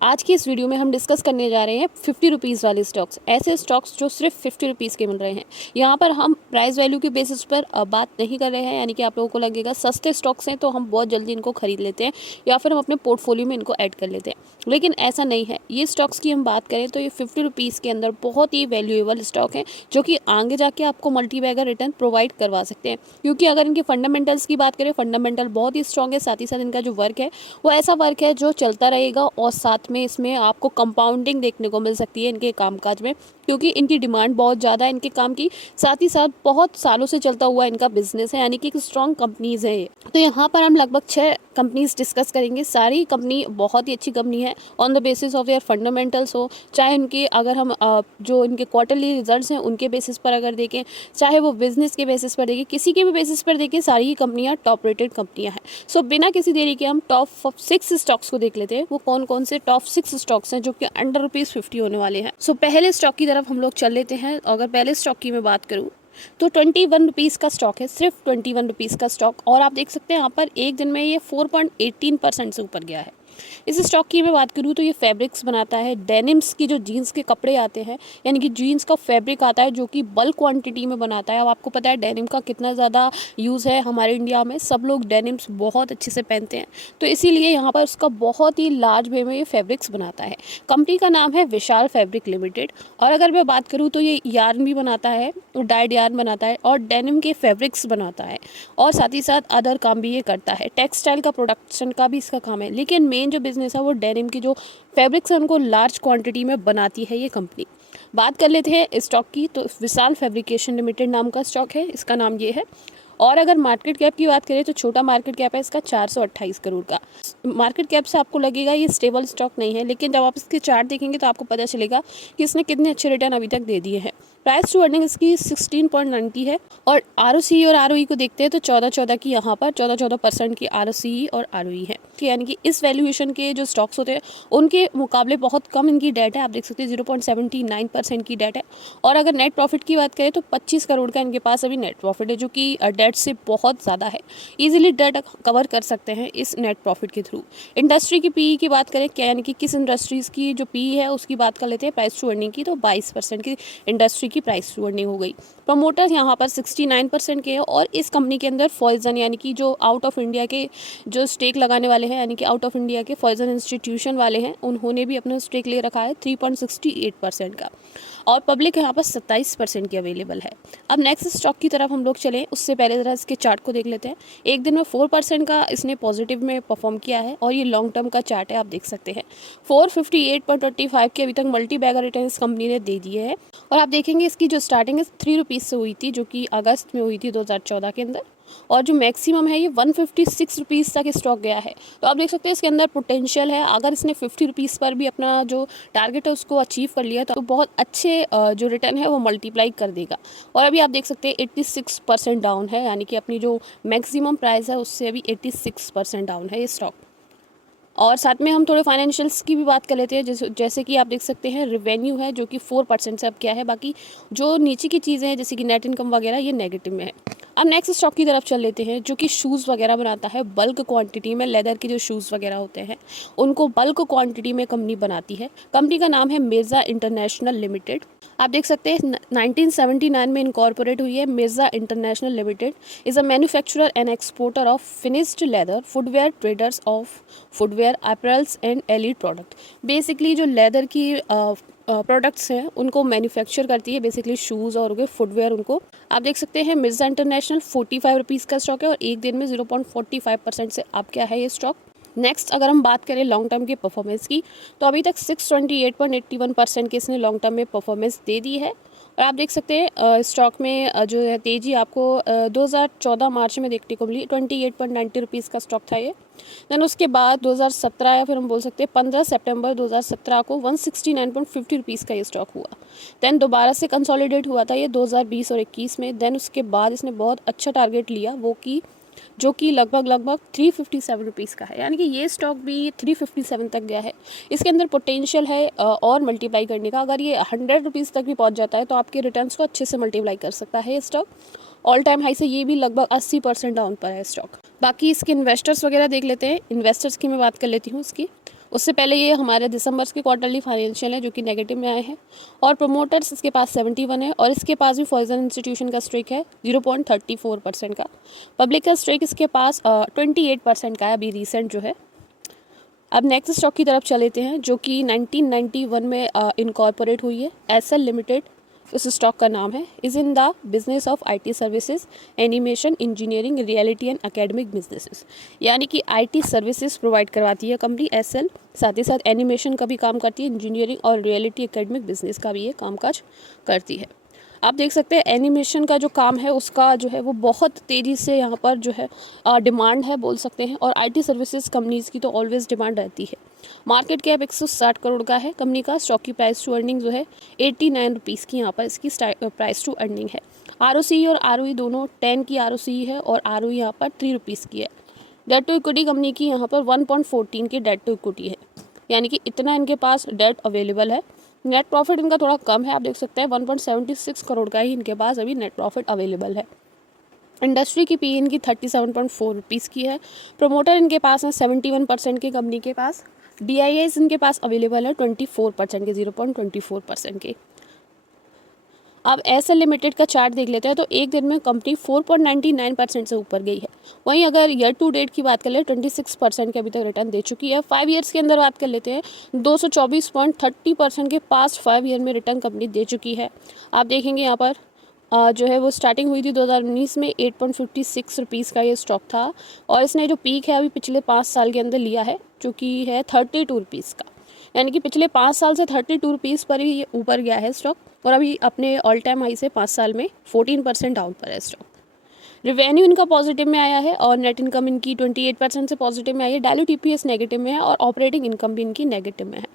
आज की इस वीडियो में हम डिस्कस करने जा रहे हैं 50 रुपीज़ वाले स्टॉक्स, ऐसे स्टॉक्स जो सिर्फ 50 रुपीज़ के मिल रहे हैं। यहाँ पर हम प्राइस वैल्यू के बेसिस पर बात नहीं कर रहे हैं, यानी कि आप लोगों को लगेगा सस्ते स्टॉक्स हैं तो हम बहुत जल्दी इनको खरीद लेते हैं या फिर हम अपने पोर्टफोलियो में इनको ऐड कर लेते हैं, लेकिन ऐसा नहीं है। ये स्टॉक्स की हम बात करें तो ये 50 रुपीज़ के अंदर बहुत ही वैल्यूएबल स्टॉक हैं जो कि आगे जाके आपको मल्टी बैगर रिटर्न प्रोवाइड करवा सकते हैं। क्योंकि अगर इनके फंडामेंटल्स की बात करें, फंडामेंटल बहुत ही स्ट्रॉन्ग है, साथ ही साथ इनका जो वर्क है वो ऐसा वर्क है जो चलता रहेगा और साथ में इसमें आपको कंपाउंडिंग देखने को मिल सकती है इनके कामकाज में, क्योंकि इनकी डिमांड बहुत ज़्यादा है इनके काम की। साथ ही साथ बहुत सालों से चलता हुआ इनका बिजनेस है, यानी कि एक स्ट्रॉन्ग कंपनीज है ये। तो यहाँ पर हम लगभग 6 कंपनीज डिस्कस करेंगे। सारी कंपनी बहुत ही अच्छी कंपनी है on the basis of their fundamentals हो, चाहे उनके अगर हम जो इनके क्वार्टरली रिजल्ट्स हैं उनके बेसिस पर अगर देखें, चाहे वो बिजनेस के बेसिस पर देखें, किसी के भी बेसिस पर देखें, सारी ही कंपनियाँ टॉप रेटेड कंपनियाँ हैं। सो बिना किसी देरी के हम टॉप 6 स्टॉक्स को देख लेते हैं। वो कौन कौन से टॉप 6 स्टॉक्स हैं जो कि अंडर ₹50 होने वाले हैं। सो पहले स्टॉक की तरफ हम लोग चल लेते हैं। अगर पहले स्टॉक की मैं बात करूँ तो 21 रुपीज़ का स्टॉक है, सिर्फ 21 रुपीज़ का स्टॉक, और आप देख सकते हैं यहाँ पर एक दिन में ये 4.18% से ऊपर गया है। इस स्टॉक की मैं बात करूँ तो ये फैब्रिक्स बनाता है, डेनिम्स की जो जीन्स के कपड़े आते हैं, यानी कि जीन्स का फैब्रिक आता है जो कि बल्क क्वांटिटी में बनाता है। अब आपको पता है डेनिम का कितना ज़्यादा यूज़ है हमारे इंडिया में, सब लोग डेनिम्स बहुत अच्छे से पहनते हैं, तो इसीलिए यहाँ पर उसका बहुत ही लार्ज वे में ये फैब्रिक्स बनाता है। कंपनी का नाम है विशाल फैब्रिक लिमिटेड। और अगर मैं बात करूँ तो ये यार्न भी बनाता है, तो डाइड यार्न बनाता है और डेनिम के फैब्रिक्स बनाता है, और साथ ही साथ अदर काम भी ये करता है। टेक्सटाइल का प्रोडक्शन का भी इसका काम है, लेकिन मेन जो बिजनेस है वो डेनिम की जो फैब्रिक्स है उनको लार्ज क्वांटिटी में बनाती है ये कंपनी। बात कर लेते हैं स्टॉक की, तो विशाल फैब्रिकेशन लिमिटेड नाम का स्टॉक है, इसका नाम ये है। और अगर मार्केट कैप की बात करें तो छोटा मार्केट कैप है इसका 428 करोड़ का। मार्केट कैप से आपको लगेगा ये स्टेबल स्टॉक नहीं है, लेकिन जब आप इसके चार्ट देखेंगे तो आपको पता चलेगा कि इसने कितने अच्छे रिटर्न अभी तक दे दिए हैं। प्राइस टू अर्निंग इसकी 16.90 है, और ROCE और ROE को देखते हैं तो 14-14 की यहाँ पर 14% की ROCE और ROE है, यानी कि इस वैल्यूएशन के जो स्टॉक्स होते हैं उनके मुकाबले बहुत कम इनकी डेट है। आप देख सकते हैं 0.79% की डेट है। और अगर नेट प्रॉफिट की बात करें तो 25 करोड़ का इनके पास अभी नेट प्रॉफिट है, जो कि डेट से बहुत ज़्यादा है। ईजिली डेट कवर कर सकते हैं इस नेट प्रॉफिट के थ्रू। इंडस्ट्री की PE की बात करें, क्या यानी कि किस इंडस्ट्रीज़ की जो PE है उसकी बात कर लेते हैं प्राइस टू अर्निंग की, तो 22% की इंडस्ट्री की प्राइस टू अर्निंग हो गई। प्रमोटर्स यहाँ पर 69% के हैं, और इस कंपनी के अंदर फॉइजन यानी कि जो आउट ऑफ इंडिया के जो स्टेक लगाने वाले हैं, यानी कि आउट ऑफ इंडिया के फॉइजन इंस्टीट्यूशन वाले हैं, उन्होंने भी अपना स्टेक ले रखा है 3.68% का, और पब्लिक यहाँ पर 27% की अवेलेबल है। अब नेक्स्ट स्टॉक की तरफ हम लोग चलें उससे पहले ज़रा इसके चार्ट को देख लेते हैं। एक दिन में 4% का इसने पॉजिटिव में परफॉर्म किया है, और ये लॉन्ग टर्म का चार्ट है, आप देख सकते हैं 458.25 के अभी तक मल्टी बैगर रिटर्न इस कंपनी ने दे दिए हैं। और आप देखेंगे इसकी जो स्टार्टिंग है 3 रुपीज़ से हुई थी, जो कि अगस्त में हुई थी 2014 के अंदर, और जो मैक्सिमम है ये 156 रुपीज़ तक स्टॉक गया है। तो आप देख सकते हैं इसके अंदर पोटेंशियल है। अगर इसने 50 रुपीज़ पर भी अपना जो टारगेट है उसको अचीव कर लिया तो बहुत अच्छे जो रिटर्न है वो मल्टीप्लाई कर देगा। और अभी आप देख सकते हैं 86% डाउन है, यानी कि अपनी जो मैक्सिमम प्राइस है उससे अभी 86% डाउन है ये स्टॉक। और साथ में हम थोड़े फाइनेंशियल्स की भी बात कर लेते हैं, जैसे कि आप देख सकते हैं रेवेन्यू है जो कि 4% से अब क्या है, बाकी जो नीचे की चीज़ें हैं जैसे कि नेट इनकम वगैरह ये नेगेटिव में है। अब नेक्स्ट स्टॉक की तरफ चल लेते हैं, जो कि शूज़ वगैरह बनाता है बल्क क्वांटिटी में। लेदर के जो शूज़ वगैरह होते हैं उनको बल्क क्वांटिटी में कंपनी बनाती है। कंपनी का नाम है मिर्ज़ा इंटरनेशनल लिमिटेड। आप देख सकते हैं 1979 में इनकॉर्पोरेट हुई है। Mirza international limited is a manufacturer and exporter of finished leather footwear, traders of footwear, apparels and elite product. Basically जो लेदर की प्रोडक्ट्स हैं उनको मैन्युफैक्चर करती है, बेसिकली शूज़ और उनके फुटवेयर। उनको आप देख सकते हैं मिर्ज़ा इंटरनेशनल 45 रुपीज़ का स्टॉक है, और एक दिन में 0.45% से आप क्या है ये स्टॉक। नेक्स्ट अगर हम बात करें लॉन्ग टर्म की परफॉर्मेंस की, तो अभी तक 628.81% के इसने लॉन्ग टर्म में परफॉर्मेंस दे दी है। और आप देख सकते हैं स्टॉक में जो है तेज़ी आपको 2014 मार्च में देखने को मिली। 28.90 रुपीज़ का स्टॉक था ये। देन उसके बाद 2017 या फिर हम बोल सकते हैं 15 सितंबर 2017 को 169.50 रुपीज़ का ये स्टॉक हुआ। देन दोबारा से कंसोलिडेट हुआ था ये 2020 और 21 में। देन उसके बाद इसने बहुत अच्छा टारगेट लिया, वो कि जो कि लगभग 357 रुपीज़ का है, यानी कि ये स्टॉक भी 357 तक गया है। इसके अंदर पोटेंशियल है और मल्टीप्लाई करने का। अगर ये 100 रुपीज़ तक भी पहुंच जाता है तो आपके रिटर्न्स को अच्छे से मल्टीप्लाई कर सकता है ये स्टॉक। ऑल टाइम हाई से ये भी लगभग 80% डाउन पर है स्टॉक। बाकी इसके इन्वेस्टर्स वगैरह देख लेते हैं। इन्वेस्टर्स की मैं बात कर लेती हूँ इसकी। उससे पहले ये हमारे दिसंबर के क्वार्टरली फाइनेंशियल है जो कि नेगेटिव में आए हैं। और प्रोमोटर्स इसके पास 71 है और इसके पास भी फॉइजन इंस्टीट्यूशन का स्ट्रेक है 0.34% का। पब्लिक का स्ट्रेक इसके पास 28% का है अभी रिसेंट जो है। अब नेक्स्ट स्टॉक की तरफ चलेते हैं जो कि 1991 में इनकॉर्पोरेट हुई है। एसएल लिमिटेड उस स्टॉक का नाम है। Is in the business of IT services, animation, engineering, reality and academic businesses, यानी कि आईटी सर्विसेज प्रोवाइड करवाती है कंपनी एसएल। साथ ही साथ एनिमेशन का भी काम करती है, इंजीनियरिंग और रियलिटी एकेडमिक बिजनेस का भी ये कामकाज करती है। आप देख सकते हैं एनिमेशन का जो काम है उसका जो है वो बहुत तेज़ी से यहाँ पर जो है डिमांड है बोल सकते हैं। और आईटी सर्विसेज कंपनीज़ की तो ऑलवेज डिमांड रहती है। मार्केट कैप 160 करोड़ का है कंपनी का। स्टॉक की प्राइस टू अर्निंग जो है 89 रुपीज़ की यहाँ पर इसकी प्राइस टू अर्निंग है। आरओसी और आरओई दोनों 10 की आरओसी है और आरओई यहाँ पर 3 रुपीज़ की है। डेट टू इक्विटी कंपनी की यहाँ पर 1.14 की डेट टू इक्विटी है, यानी कि इतना इनके पास डेट अवेलेबल है। नेट प्रॉफिट इनका थोड़ा कम है, आप देख सकते हैं 1.76 करोड़ का ही इनके पास अभी नेट प्रॉफिट अवेलेबल है। इंडस्ट्री की पी इनकी 37.4 रुपीज़ की है। प्रोमोटर इनके पास है 71% की कंपनी के पास। DIAs इनके पास अवेलेबल है 24% के, 0.24% के। अब एसएल लिमिटेड का चार्ट देख लेते हैं तो एक दिन में कंपनी 4.99% से ऊपर गई है। वहीं अगर ईयर टू डेट की बात कर ले 26% के अभी तक रिटर्न दे चुकी है। 5 ईयर्स के अंदर बात कर लेते हैं 224.30% के पास्ट 5 ईयर में रिटर्न कंपनी दे चुकी है। आप देखेंगे यहाँ पर जो है वो स्टार्टिंग हुई थी 2019 में 8.56 रुपीज़ का ये स्टॉक था और इसने जो पीक है अभी पिछले 5 साल के अंदर लिया है जो कि है 32 रुपीज़ का, यानी कि पिछले 5 साल से 32 रुपीज़ पर ही ये ऊपर गया है स्टॉक और अभी अपने ऑल टाइम हाई से 5 साल में 14% डाउन पर है स्टॉक। रिवेन्यू इनका पॉजिटिव में आया है और नेट इनकम इनकी 28% से पॉजिटिव में आई है। डायल्यूट EPS नेगेटिव में है और ऑपरेटिंग इनकम भी इनकी नेगेटिव में है।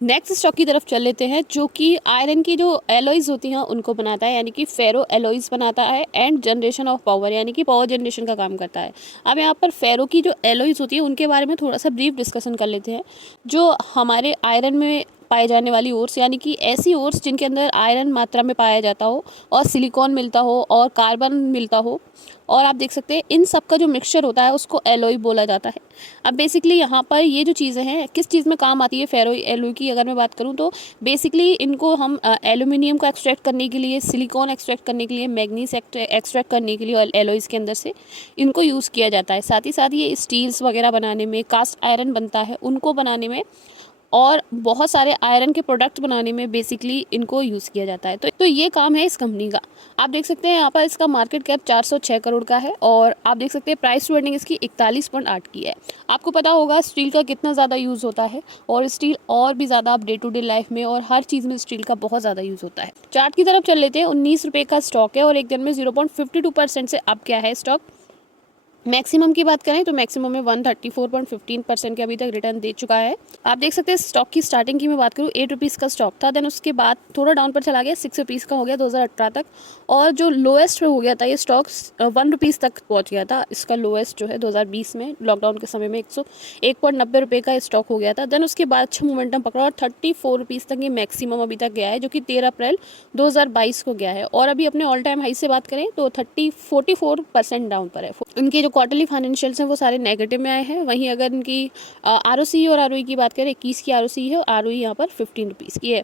नेक्स्ट स्टॉक की तरफ चल लेते हैं जो कि आयरन की जो एलॉयज होती हैं उनको बनाता है, यानी कि फेरो एलॉयज बनाता है एंड जनरेशन ऑफ पावर, यानी कि पावर जनरेशन का काम करता है। अब यहाँ पर फेरो की जो एलॉयज होती है उनके बारे में थोड़ा सा ब्रीफ डिस्कशन कर लेते हैं। जो हमारे आयरन में पाए जाने वाली ओर्स, यानी कि ऐसी ओर्स जिनके अंदर आयरन मात्रा में पाया जाता हो और सिलिकॉन मिलता हो और कार्बन मिलता हो, और आप देख सकते हैं इन सब का जो मिक्सचर होता है उसको एलॉय बोला जाता है। अब बेसिकली यहाँ पर ये जो चीज़ें हैं किस चीज़ में काम आती है फेरो एलॉय की अगर मैं बात करूँ तो बेसिकली इनको हम एल्यूमिनियम को एक्सट्रैक्ट करने के लिए, सिलिकॉन एक्सट्रैक्ट करने के लिए, मैग्नीज एक्सट्रैक्ट करने के लिए एलॉयज़ के अंदर से इनको यूज़ किया जाता है। साथ ही साथ ये स्टील्स वगैरह बनाने में, कास्ट आयरन बनता है उनको बनाने में और बहुत सारे आयरन के प्रोडक्ट बनाने में बेसिकली इनको यूज़ किया जाता है। तो ये काम है इस कंपनी का। आप देख सकते हैं यहाँ पर इसका मार्केट कैप 406 करोड़ का है और आप देख सकते हैं प्राइस टू अर्निंग इसकी 41.8 की है। आपको पता होगा स्टील का कितना ज़्यादा यूज़ होता है और स्टील और भी ज़्यादा आप डे टू डे लाइफ में और हर चीज़ में स्टील का बहुत ज़्यादा यूज़ होता है। चार्ट की तरफ चल लेते हैं। 19 रुपये का स्टॉक है और एक दिन में 0.52% से अप क्या है स्टॉक। मैक्सिमम की बात करें तो मैक्सिमम में 134.15% के अभी तक रिटर्न दे चुका है। आप देख सकते हैं स्टॉक की स्टार्टिंग की मैं बात करूँ 8 रुपीज़ का स्टॉक था, देन उसके बाद थोड़ा डाउन पर चला गया, 6 रुपीज़ का हो गया 2018 तक और जो लोएस्ट हो गया था ये स्टॉक 1 रुपीज़ तक पहुँच गया था। इसका लोएस्ट जो है 2020 में लॉकडाउन के समय में 101.90 रुपये का स्टॉक हो गया था। देन उसके बाद अच्छा मोमेंटम पकड़ा और 34 रुपीज़ तक ये मैक्सिमम अभी तक गया है जो कि 13 अप्रैल 2022 को गया है और अभी अपने ऑल टाइम हाई से बात करें तो 44% डाउन पर है। इनके जो क्वार्टरली फाइनेंशियल्स हैं वो सारे नेगेटिव में आए हैं। वहीं अगर इनकी आरओसी और आरओई की बात करें 21 की आरओसी है और आरओई यहाँ पर 15 रुपीज़ की है।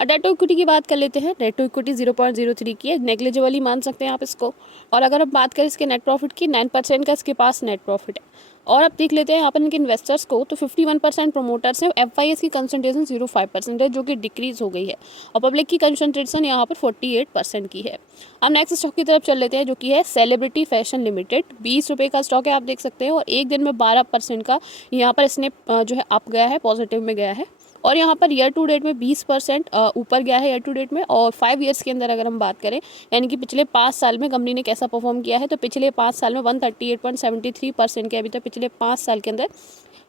डेट टू इक्विटी की बात कर लेते हैं। डेट टू इक्विटी 0.03 की है, नेग्लिजिबल ही मान सकते हैं आप इसको। और अगर हम बात करें इसके नेट प्रॉफिट की 9% का इसके पास नेट प्रॉफिट है। और अब देख लेते हैं यहाँ पर इनके इन्वेस्टर्स को तो 51% प्रोमोटर्स हैं। FIS की कंसंट्रेशन 0.5% है जो कि डिक्रीज हो गई है और पब्लिक की कंसंट्रेशन यहाँ पर 48% की है। अब नेक्स्ट स्टॉक की तरफ चल लेते हैं जो कि है सेलिब्रिटी फैशन लिमिटेड। 20 रुपये का स्टॉक है आप देख सकते हैं और एक दिन में 12% का यहाँ पर इसने जो है अप गया है, पॉजिटिव में गया है और यहाँ पर ईयर टू डेट में 20% ऊपर गया है ईयर टू डेट में। और 5 ईयर्स के अंदर अगर हम बात करें यानी कि पिछले 5 साल में कंपनी ने कैसा परफॉर्म किया है तो पिछले 5 साल में 138.73% के अभी तक पिछले 5 साल के अंदर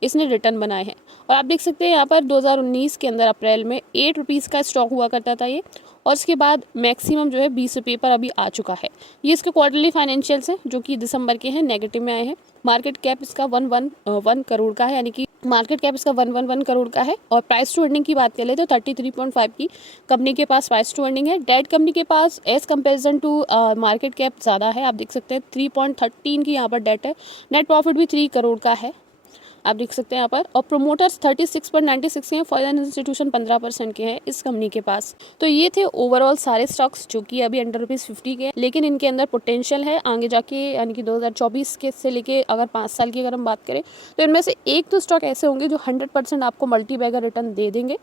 इसने रिटर्न बनाए हैं। और आप देख सकते हैं यहाँ पर 2019 के अंदर अप्रैल में 8 रुपीज़ का स्टॉक हुआ करता था ये और इसके बाद मैक्सिमम जो है 20 रुपये पर अभी आ चुका है। ये इसके क्वार्टरली फाइनेंशियल्स हैं जो कि दिसंबर के हैं, नेगेटिव में आए हैं। मार्केट कैप इसका 111 करोड़ का है, यानी कि मार्केट कैप इसका 111 करोड़ का है। और प्राइस टू अर्निंग की बात कर ले तो 33.5 की कंपनी के पास प्राइस टू अर्निंग है। डेट कंपनी के पास as comparison to market cap ज़्यादा है, आप देख सकते हैं 3.13 की यहाँ पर डेट है। नेट प्रॉफिट भी 3 करोड़ का है। आप देख सकते हैं यहाँ पर। और प्रोमोटर्स 36.96 के हैं, फॉरेन इंस्टीट्यूशन 15% के हैं इस कंपनी के पास। तो ये थे ओवरऑल सारे स्टॉक्स जो कि अभी अंडर ₹50 के हैं, लेकिन इनके अंदर पोटेंशियल है आगे जाके, यानी कि 2024 के से लेके अगर 5 साल की अगर हम बात करें तो इनमें से एक तो स्टॉक ऐसे होंगे जो 100% आपको मल्टी बैगर रिटर्न दे देंगे।